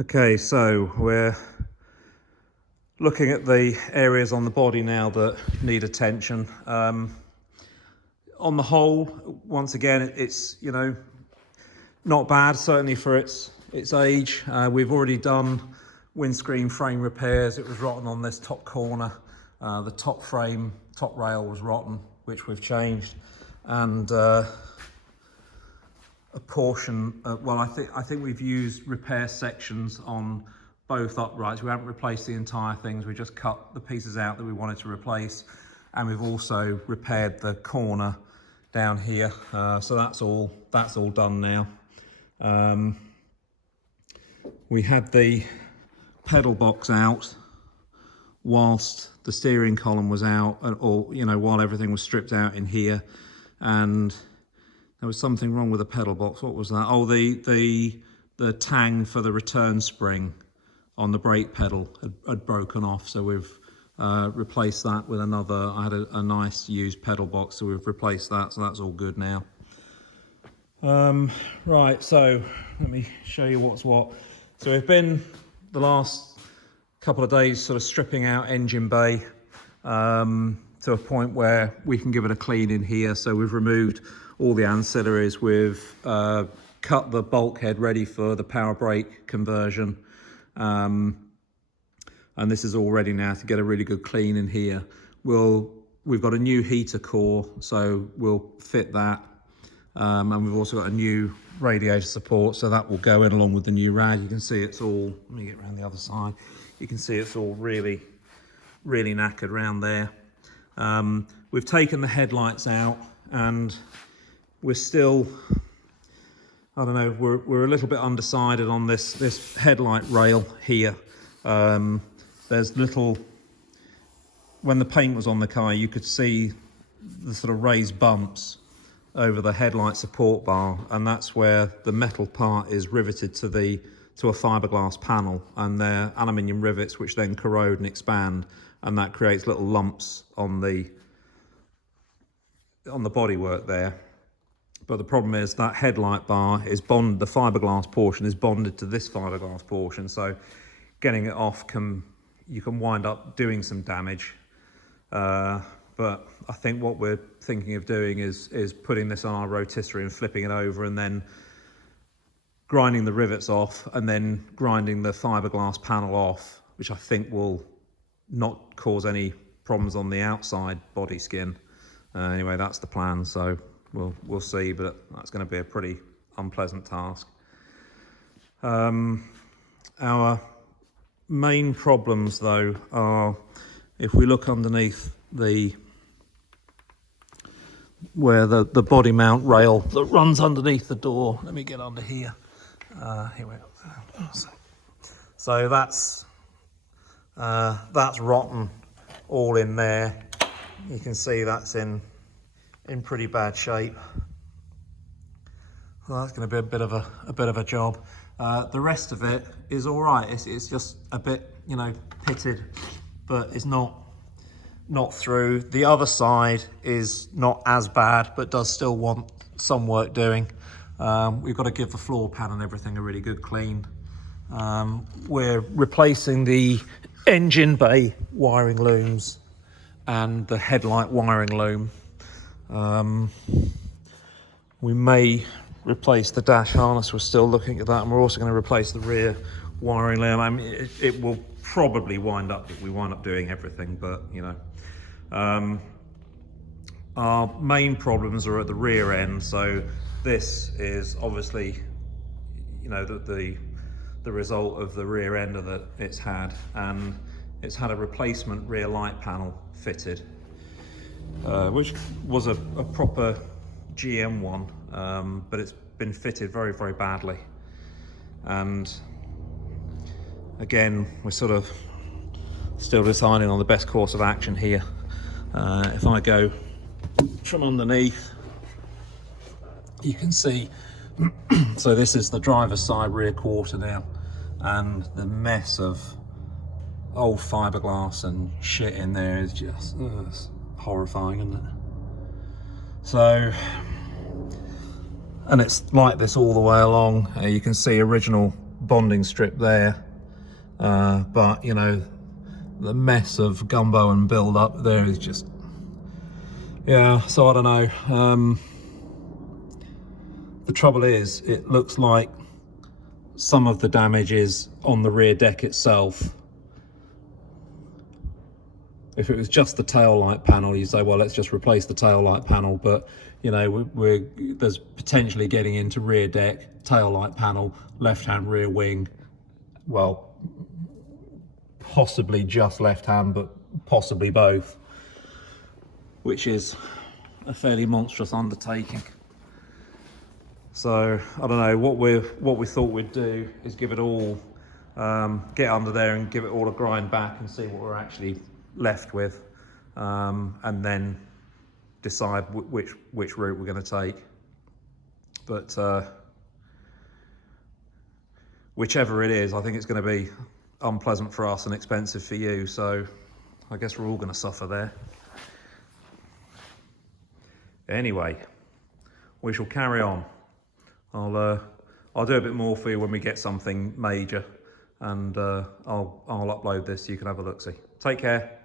Okay, so we're looking at the areas on the body now that need attention. On the whole, once again, it's not bad, certainly for its age. We've already done windscreen frame repairs. It was rotten on this top corner. The top rail was rotten, which we've changed, and a portion, well, I think we've used repair sections on both uprights. We haven't replaced the entire things. We just cut the pieces out that we wanted to replace, and we've also repaired the corner down here. So that's all done now. We had the pedal box out whilst the steering column was out, or while everything was stripped out in here, and there was something wrong with the pedal box. What was that? Oh, the tang for the return spring on the brake pedal had broken off, so we've replaced that with another. I had a nice used pedal box, so we've replaced that, so that's all good now. Right, so let me show you what's what. So we've been the last couple of days sort of stripping out engine bay to a point where we can give it a clean in here. So we've removed all the ancillaries. We've cut the bulkhead ready for the power brake conversion, and this is all ready now to get a really good clean in here. We've got a new heater core, so we'll fit that, and we've also got a new radiator support, so that will go in along with the new rad. You can see it's all, let me get around the other side, you can see it's all really knackered around there. We've taken the headlights out, and we're still, I don't know, we're a little bit undecided on this headlight rail here. There's little, when the paint was on the car, you could see the sort of raised bumps over the headlight support bar, and that's where the metal part is riveted to a fiberglass panel, and they're aluminium rivets which then corrode and expand, and that creates little lumps on the bodywork there. But the problem is that headlight bar is bonded, the fiberglass portion is bonded to this fiberglass portion, so getting it off you can wind up doing some damage. But I think what we're thinking of doing is putting this on our rotisserie and flipping it over, and then grinding the rivets off, and then grinding the fiberglass panel off, which I think will not cause any problems on the outside body skin. Anyway, that's the plan, so we'll see, but that's going to be a pretty unpleasant task. Our main problems, though, are if we look underneath where the body mount rail that runs underneath the door. Let me get under here. Here we go. So that's rotten all in there. You can see that's in pretty bad shape. Well, that's going to be a bit of a job. The rest of it is all right. It's just a bit, pitted, but it's not through. The other side is not as bad, but does still want some work doing. We've got to give the floor pan and everything a really good clean. We're replacing the engine bay wiring looms and the headlight wiring loom. We may replace the dash harness. We're still looking at that, and we're also going to replace the rear wiring loom. I mean, it will probably wind up doing everything, but our main problems are at the rear end. So this is obviously the result of the rear end that it's had, and it's had a replacement rear light panel fitted, which was a proper GM one, but it's been fitted very, very badly. And again, we're sort of still deciding on the best course of action here. If I go from underneath, you can see, so this is the driver's side rear quarter now, and the mess of old fiberglass and shit in there is just it's horrifying, isn't it? So, and it's like this all the way along. You can see original bonding strip there, but you know, the mess of gumbo and build up there is just, yeah, so I don't know. The trouble is, it looks like some of the damage is on the rear deck itself. If it was just the tail light panel, you say, well, let's just replace the tail light panel, but you know, there's potentially getting into rear deck, tail light panel, left-hand rear wing, well, possibly just left-hand, but possibly both, which is a fairly monstrous undertaking. So I don't know, what we thought we'd do is give it all, get under there and give it all a grind back and see what we're actually left with, and then decide which route we're going to take. But whichever it is, I think it's going to be unpleasant for us and expensive for you, so I guess we're all going to suffer there. Anyway, we shall carry on. I'll do a bit more for you when we get something major, and I'll upload this so you can have a look-see. Take care.